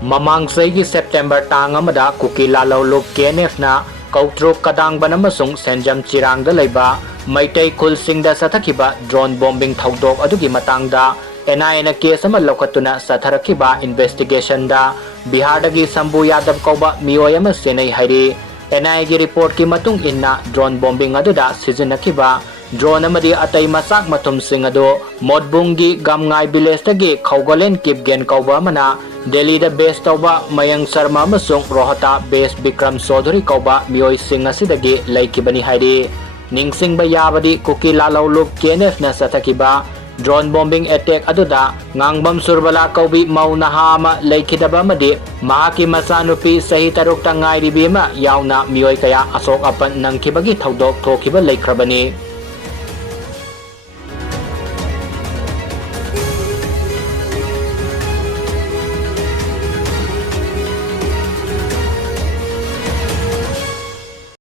Mamang Chahida September tang amada Kuki Lalaulob KNF na Kautruk Kadangban amasung Senjam Chirangda laiba Maitai Kuki Singna Chathakhiba drone bombing thaudok adugi matangda NIA na case ama lokatuna Chathakhiba investigation da Bihar dagi Sambu Yadav kauba miyoy ama sinay hairi NIA gi report ki matung inna drone bombing aduda sizinakhiba drone amadi atay masak matum sing ado modbungi gamngai village dagi khawgolen kipgen kauba mana Delhi da base tauba Mayang Sharma amasung Rohata base Bikram Chaudhary kauba miyoy sing asidagi laikibani hairi ningsingba yabadi Kuki Lalaulob KNF na Chathakhiba drone bombing attack aduda ngangbam surbala kaubi maunaha ama laikidaba amadi mahaki masanupi sahi taruk tangai ribima yauna miyoy kaya asok apan nangkibagi thaudok thokiba laikhrabani